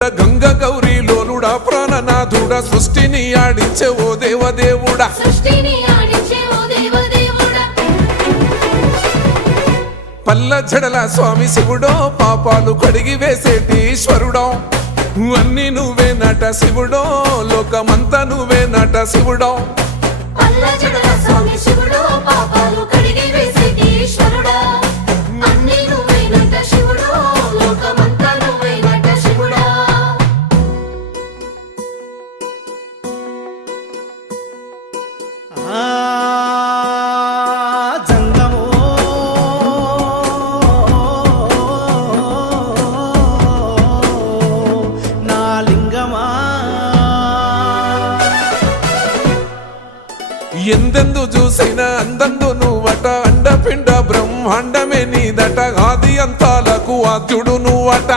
గంగ గౌరీ లోలుడా ప్రాణనాథుడా సృష్టిని ఆడించే ఓ దేవదేవుడా పల్ల జడల స్వామి శివుడో పాపాలు కడిగి వేసేటి ఈశ్వరుడో అన్ని నువ్వే నట శివుడో లోకమంతా నువ్వే నట శివుడో ఎందెందు చూసిన అందందు నువ్వట అండపిండ బ్రహ్మాండమే నీదట ఆది అంతాలకు ఆద్యుడు నువ్వట